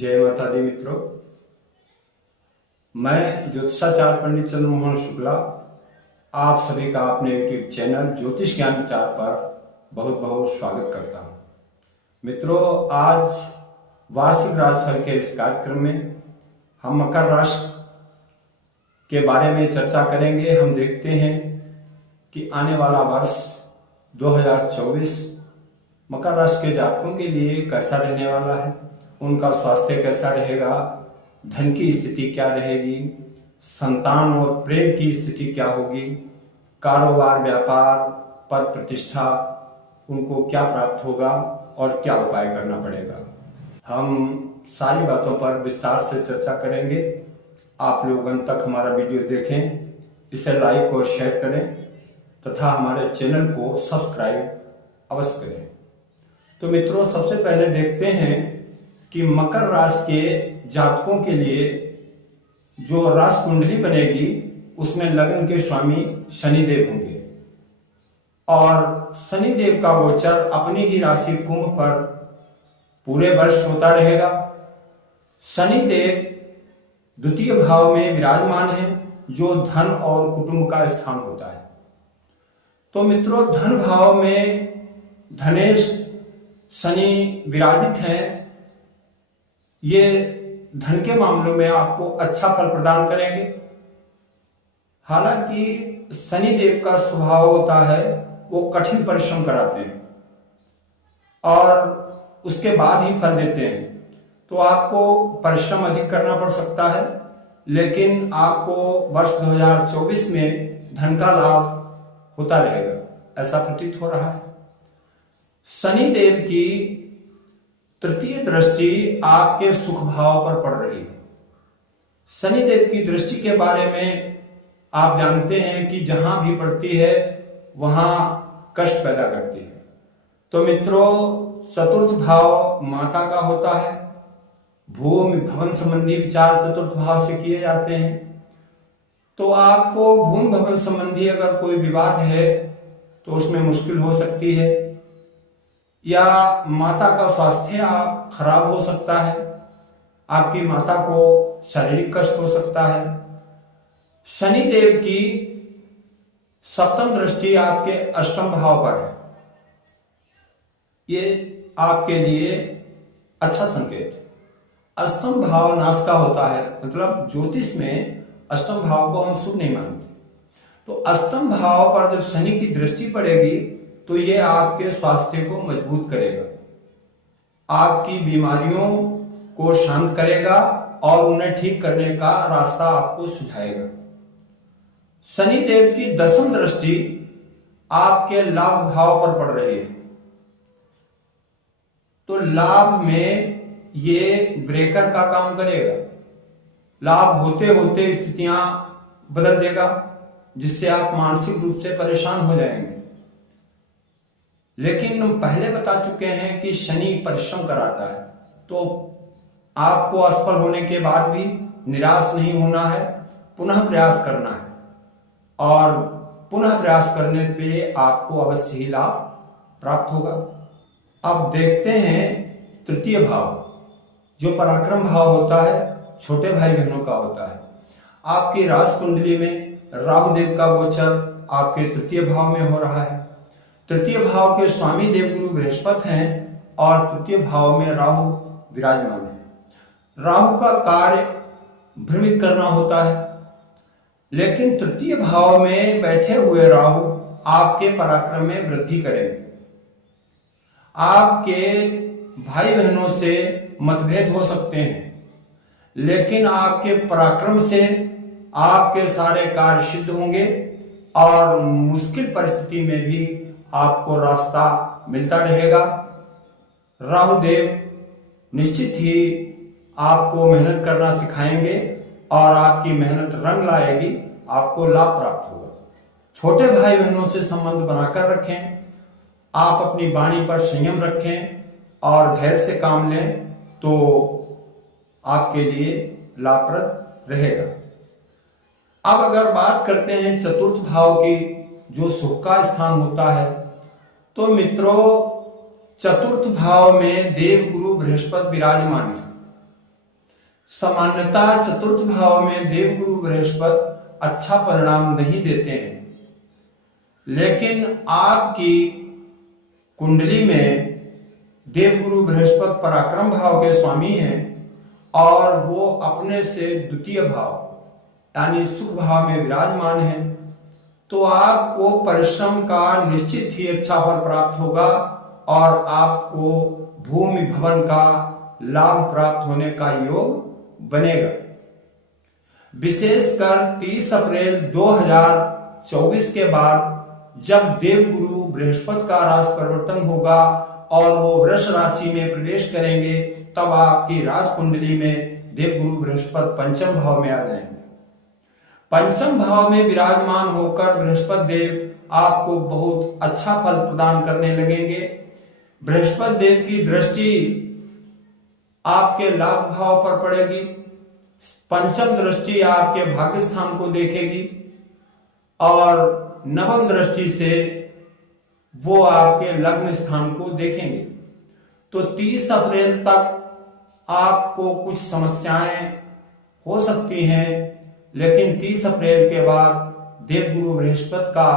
जय माता दी मित्रों। मैं ज्योतिषाचार्य पंडित चंद्रमोहन शुक्ला आप सभी का अपने यूट्यूब चैनल ज्योतिष ज्ञान विचार पर बहुत बहुत स्वागत करता हूं। मित्रों, आज वार्षिक राशिफल के इस कार्यक्रम में हम मकर राशि के बारे में चर्चा करेंगे। हम देखते हैं कि आने वाला वर्ष 2024 मकर राशि के जातकों के लिए कैसा रहने वाला है, उनका स्वास्थ्य कैसा रहेगा, धन की स्थिति क्या रहेगी, संतान और प्रेम की स्थिति क्या होगी, कारोबार व्यापार पद प्रतिष्ठा उनको क्या प्राप्त होगा और क्या उपाय करना पड़ेगा। हम सारी बातों पर विस्तार से चर्चा करेंगे। आप लोग अंत तक हमारा वीडियो देखें, इसे लाइक और शेयर करें तथा हमारे चैनल को सब्सक्राइब अवश्य करें। तो मित्रों, सबसे पहले देखते हैं कि मकर राशि के जातकों के लिए जो राशि कुंडली बनेगी उसमें लग्न के स्वामी शनिदेव होंगे और शनिदेव का गोचर अपनी ही राशि कुंभ पर पूरे वर्ष होता रहेगा। शनिदेव द्वितीय भाव में विराजमान है जो धन और कुटुंब का स्थान होता है। तो मित्रों, धन भाव में धनेश शनि विराजित हैं। ये धन के मामलों में आपको अच्छा फल प्रदान करेंगे। हालांकि शनिदेव का स्वभाव होता है वो कठिन परिश्रम कराते हैं और उसके बाद ही फल देते हैं। तो आपको परिश्रम अधिक करना पड़ सकता है, लेकिन आपको वर्ष 2024 में धन का लाभ होता रहेगा, ऐसा प्रतीत हो रहा है। शनिदेव की तृतीय दृष्टि आपके सुख भाव पर पड़ रही है। शनिदेव की दृष्टि के बारे में आप जानते हैं कि जहां भी पड़ती है वहां कष्ट पैदा करती है। तो मित्रों, चतुर्थ भाव माता का होता है। भूमि भवन संबंधी विचार चतुर्थ भाव से किए जाते हैं। तो आपको भूमि भवन संबंधी अगर कोई विवाद है तो उसमें मुश्किल हो सकती है, या माता का स्वास्थ्य खराब हो सकता है, आपकी माता को शारीरिक कष्ट हो सकता है। शनिदेव की सप्तम दृष्टि आपके अष्टम भाव पर है। ये आपके लिए अच्छा संकेत है। अष्टम भाव नाश का होता है, मतलब ज्योतिष में अष्टम भाव को हम शुभ नहीं मानते। तो अष्टम भाव पर जब शनि की दृष्टि पड़ेगी तो ये आपके स्वास्थ्य को मजबूत करेगा, आपकी बीमारियों को शांत करेगा और उन्हें ठीक करने का रास्ता आपको सुझाएगा। शनिदेव की दसम दृष्टि आपके लाभ भाव पर पड़ रही है। तो लाभ में ये ब्रेकर का काम करेगा। लाभ होते होते स्थितियां बदल देगा, जिससे आप मानसिक रूप से परेशान हो जाएंगे। लेकिन हम पहले बता चुके हैं कि शनि परिश्रम कराता है, तो आपको असफल होने के बाद भी निराश नहीं होना है, पुनः प्रयास करना है और पुनः प्रयास करने पे आपको अवश्य ही लाभ प्राप्त होगा। अब देखते हैं तृतीय भाव, जो पराक्रम भाव होता है, छोटे भाई बहनों का होता है। आपकी राशि कुंडली में राहुदेव का गोचर आपके तृतीय भाव में हो रहा है। तृतीय भाव के स्वामी देवगुरु बृहस्पति हैं और तृतीय भाव में राहु विराजमान है। राहु का कार्य भ्रमित करना होता है, लेकिन तृतीय भाव में बैठे हुए राहु आपके पराक्रम में वृद्धि करेंगे। आपके भाई बहनों से मतभेद हो सकते हैं, लेकिन आपके पराक्रम से आपके सारे कार्य सिद्ध होंगे और मुश्किल परिस्थिति में भी आपको रास्ता मिलता रहेगा। राहुदेव निश्चित ही आपको मेहनत करना सिखाएंगे और आपकी मेहनत रंग लाएगी, आपको लाभ प्राप्त होगा। छोटे भाई बहनों से संबंध बनाकर रखें, आप अपनी वाणी पर संयम रखें और धैर्य से काम लें तो आपके लिए लाभप्रद रहेगा। अब अगर बात करते हैं चतुर्थ भाव की, जो सुख का स्थान होता है, तो मित्रों चतुर्थ भाव में देव गुरु बृहस्पति विराजमान है सामान्यतः चतुर्थ भाव में देवगुरु बृहस्पति अच्छा परिणाम नहीं देते हैं, लेकिन आपकी कुंडली में देवगुरु बृहस्पति पराक्रम भाव के स्वामी हैं और वो अपने से द्वितीय भाव यानी सुख भाव में विराजमान है, तो आपको परिश्रम का निश्चित ही अच्छा फल प्राप्त होगा और आपको भूमि भवन का लाभ प्राप्त होने का योग बनेगा। विशेषकर 30 अप्रैल 2024 के बाद जब देवगुरु बृहस्पति का राशि परिवर्तन होगा और वो वृष राशि में प्रवेश करेंगे, तब आपकी राशि कुंडली में देवगुरु बृहस्पति पंचम भाव में आ जाएंगे। पंचम भाव में विराजमान होकर बृहस्पति देव आपको बहुत अच्छा फल प्रदान करने लगेंगे। बृहस्पति देव की दृष्टि आपके लाभ भाव पर पड़ेगी। पंचम दृष्टि आपके भाग्य स्थान को देखेगी और नवम दृष्टि से वो आपके लग्न स्थान को देखेंगे। तो 30 अप्रैल तक आपको कुछ समस्याएं हो सकती हैं, लेकिन 30 अप्रैल के बाद देवगुरु बृहस्पति का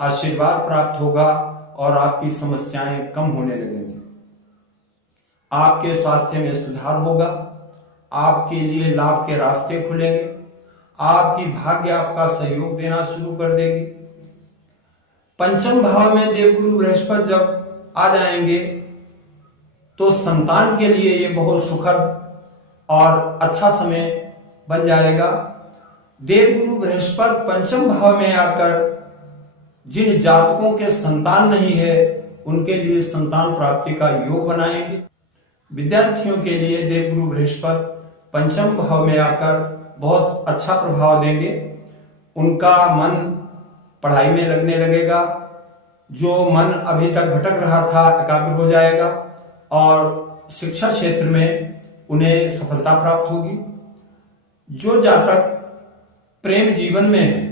आशीर्वाद प्राप्त होगा और आपकी समस्याएं कम होने लगेंगी। आपके स्वास्थ्य में सुधार होगा, आपके लिए लाभ के रास्ते खुलेंगे, आपकी भाग्य आपका सहयोग देना शुरू कर देगी। पंचम भाव में देवगुरु बृहस्पति जब आ जाएंगे तो संतान के लिए ये बहुत सुखद और अच्छा समय बन जाएगा। देवगुरु बृहस्पति पंचम भाव में आकर जिन जातकों के संतान नहीं है उनके लिए संतान प्राप्ति का योग बनाएंगे। विद्यार्थियों के लिए देवगुरु बृहस्पति पंचम भाव में आकर बहुत अच्छा प्रभाव देंगे। उनका मन पढ़ाई में लगने लगेगा, जो मन अभी तक भटक रहा था एकाग्र हो जाएगा और शिक्षा क्षेत्र में उन्हें सफलता प्राप्त होगी। जो जातक प्रेम जीवन में है,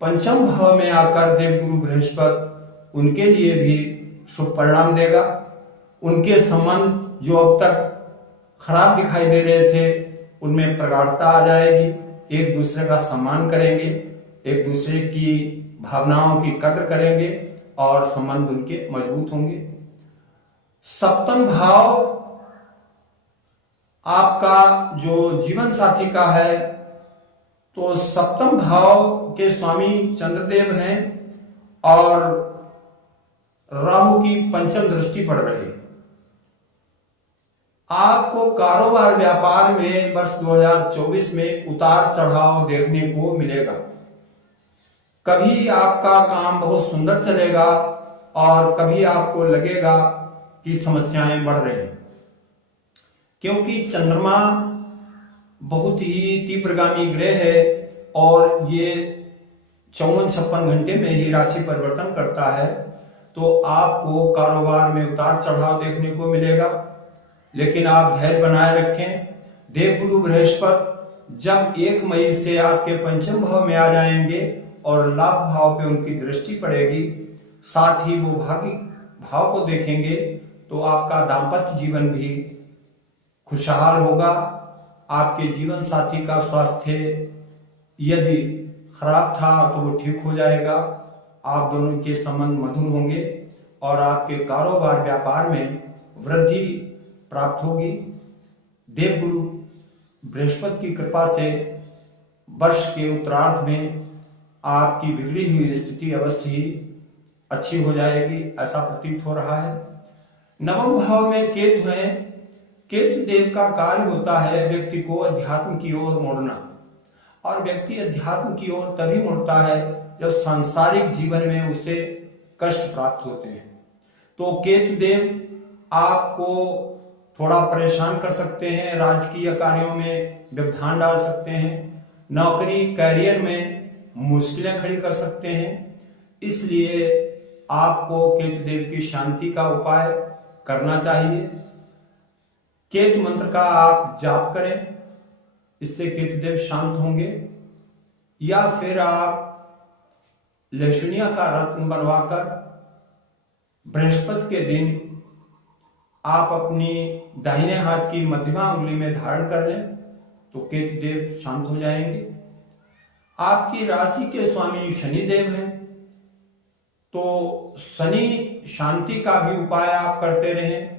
पंचम भाव में आकर देवगुरु बृहस्पति उनके लिए भी शुभ परिणाम देगा। उनके संबंध जो अब तक खराब दिखाई दे रहे थे उनमें प्रगाढ़ता आ जाएगी। एक दूसरे का सम्मान करेंगे, एक दूसरे की भावनाओं की कद्र करेंगे और संबंध उनके मजबूत होंगे। सप्तम भाव आपका जो जीवन साथी का है, तो सप्तम भाव के स्वामी चंद्रदेव हैं और राहु की पंचम दृष्टि पड़ रही है। आपको कारोबार व्यापार में वर्ष 2024 में उतार चढ़ाव देखने को मिलेगा। कभी आपका काम बहुत सुंदर चलेगा और कभी आपको लगेगा कि समस्याएं बढ़ रही हैं, क्योंकि चंद्रमा बहुत ही तीव्रगामी ग्रह है और ये 54-56 घंटे में ही राशि परिवर्तन करता है। तो आपको कारोबार में उतार चढ़ाव देखने को मिलेगा, लेकिन आप धैर्य बनाए रखें। देवगुरु बृहस्पति जब 1 मई से आपके पंचम भाव में आ जाएंगे और लाभ भाव पे उनकी दृष्टि पड़ेगी, साथ ही वो भाग्य भाव को देखेंगे, तो आपका दाम्पत्य जीवन भी खुशहाल होगा। आपके जीवन साथी का स्वास्थ्य यदि खराब था तो वो ठीक हो जाएगा। आप दोनों के संबंध मधुर होंगे और आपके कारोबार व्यापार में वृद्धि प्राप्त होगी। देवगुरु बृहस्पति की कृपा से वर्ष के उत्तरार्ध में आपकी बिगड़ी हुई स्थिति अवश्य ही अच्छी हो जाएगी, ऐसा प्रतीत हो रहा है। नवम भाव में केतु है। केतु देव का कार्य होता है व्यक्ति को अध्यात्म की ओर मोड़ना, और व्यक्ति अध्यात्म की ओर तभी मुड़ता है जब सांसारिक जीवन में उसे कष्ट प्राप्त होते हैं। तो केतु देव आपको थोड़ा परेशान कर सकते हैं, राजकीय कार्यों में व्यवधान डाल सकते हैं, नौकरी कैरियर में मुश्किलें खड़ी कर सकते हैं। इसलिए आपको केतु देव की शांति का उपाय करना चाहिए। केतु मंत्र का आप जाप करें, इससे केतु देव शांत होंगे। या फिर आप लहसुनिया का रत्न बनवाकर बृहस्पति के दिन आप अपनी दाहिने हाथ की मध्यमा उंगली में धारण कर लें तो केतु देव शांत हो जाएंगे। आपकी राशि के स्वामी शनि देव हैं, तो शनि शांति का भी उपाय आप करते रहें,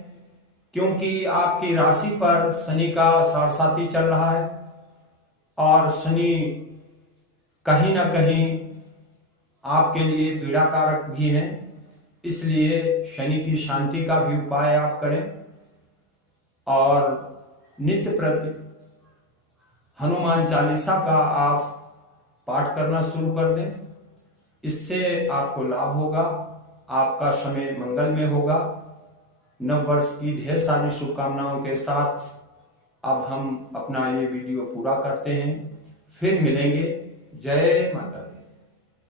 क्योंकि आपकी राशि पर शनि का साढ़साती चल रहा है और शनि कहीं ना कहीं आपके लिए पीड़ा कारक भी हैं। इसलिए शनि की शांति का भी उपाय आप करें और नित्य प्रति हनुमान चालीसा का आप पाठ करना शुरू कर दें। इससे आपको लाभ होगा, आपका समय मंगल में होगा। नव वर्ष की ढेर सारी शुभकामनाओं के साथ अब हम अपना ये वीडियो पूरा करते हैं। फिर मिलेंगे। जय माता दी।